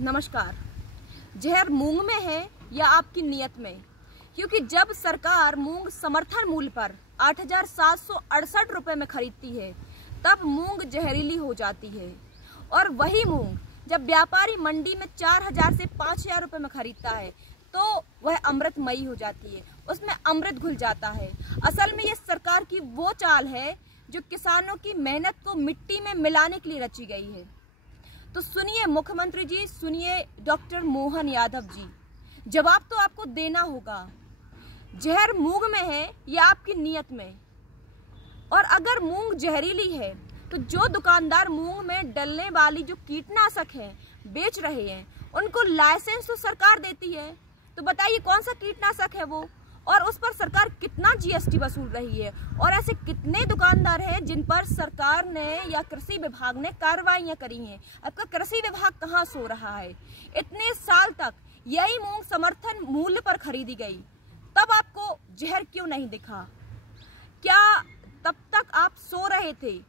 नमस्कार। जहर मूंग में है या आपकी नीयत में? क्योंकि जब सरकार मूंग समर्थन मूल्य पर 8,768 रुपये में खरीदती है तब मूंग जहरीली हो जाती है, और वही मूंग जब व्यापारी मंडी में 4,000 से 5,000 रुपये में खरीदता है तो वह अमृतमयी हो जाती है, उसमें अमृत घुल जाता है। असल में ये सरकार की वो चाल है जो किसानों की मेहनत को मिट्टी में मिलाने के लिए रची गई है। तो सुनिए मुख्यमंत्री जी, सुनिए डॉक्टर मोहन यादव जी, जवाब तो आपको देना होगा। जहर मूंग में है या आपकी नीयत में? और अगर मूंग जहरीली है तो जो दुकानदार मूंग में डलने वाली जो कीटनाशक है बेच रहे हैं उनको लाइसेंस तो सरकार देती है, तो बताइए कौन सा कीटनाशक है वो, और उस पर सरकार कितना जीएसटी वसूल रही है, और ऐसे कितने दुकानदार हैं जिन पर सरकार ने या कृषि विभाग ने कार्रवाइयां करी हैं। आपका कृषि विभाग कहाँ सो रहा है? इतने साल तक यही मूंग समर्थन मूल्य पर खरीदी गई, तब आपको जहर क्यों नहीं दिखा? क्या तब तक आप सो रहे थे?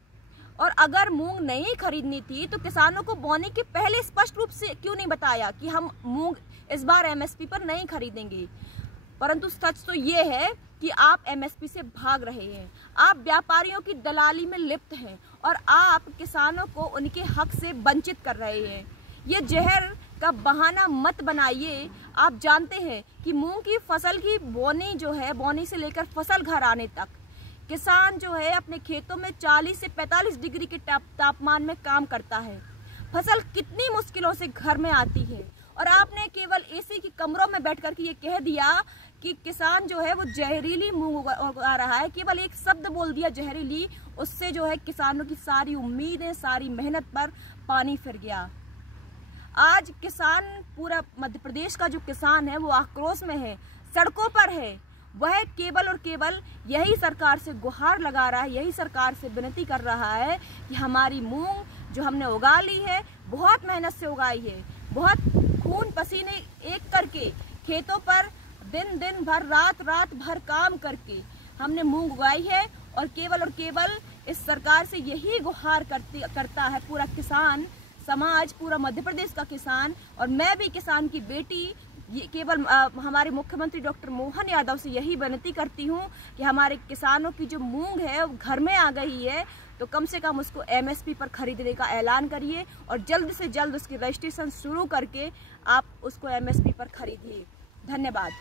और अगर मूंग नहीं खरीदनी थी तो किसानों को बोने के पहले स्पष्ट रूप से क्यों नहीं बताया कि हम मूंग इस बार एमएसपी पर नहीं खरीदेंगे? परंतु सच तो ये है कि आप एमएसपी से भाग रहे हैं, आप व्यापारियों की दलाली में लिप्त हैं और आप किसानों को उनके हक से वंचित कर रहे हैं। ये जहर का बहाना मत बनाइए। आप जानते हैं कि मूंग की फसल की बोनी जो है, बोनी से लेकर फसल घर आने तक किसान जो है अपने खेतों में 40 से 45 डिग्री के तापमान में काम करता है। फसल कितनी मुश्किलों से घर में आती है, और आपने केवल एसी की कमरों में बैठकर के ये कह दिया कि किसान जो है वो जहरीली मूंग उगा रहा है। केवल एक शब्द बोल दिया जहरीली, उससे जो है किसानों की सारी उम्मीदें, सारी मेहनत पर पानी फिर गया। आज किसान, पूरा मध्य प्रदेश का जो किसान है वो आक्रोश में है, सड़कों पर है। वह केवल और केवल यही सरकार से गुहार लगा रहा है, यही सरकार से विनती कर रहा है कि हमारी मूंग जो हमने उगा ली है, बहुत मेहनत से उगाई है, बहुत खून पसीने एक करके खेतों पर दिन भर रात भर काम करके हमने मूंग उगाई है, और केवल इस सरकार से यही गुहार करता है पूरा किसान समाज, पूरा मध्य प्रदेश का किसान। और मैं भी किसान की बेटी ये केवल हमारे मुख्यमंत्री डॉक्टर मोहन यादव से यही विनती करती हूँ कि हमारे किसानों की जो मूंग है वो घर में आ गई है, तो कम से कम उसको एमएसपी पर खरीदने का ऐलान करिए और जल्द से जल्द उसकी रजिस्ट्रेशन शुरू करके आप उसको एमएसपी पर खरीदिए। धन्यवाद।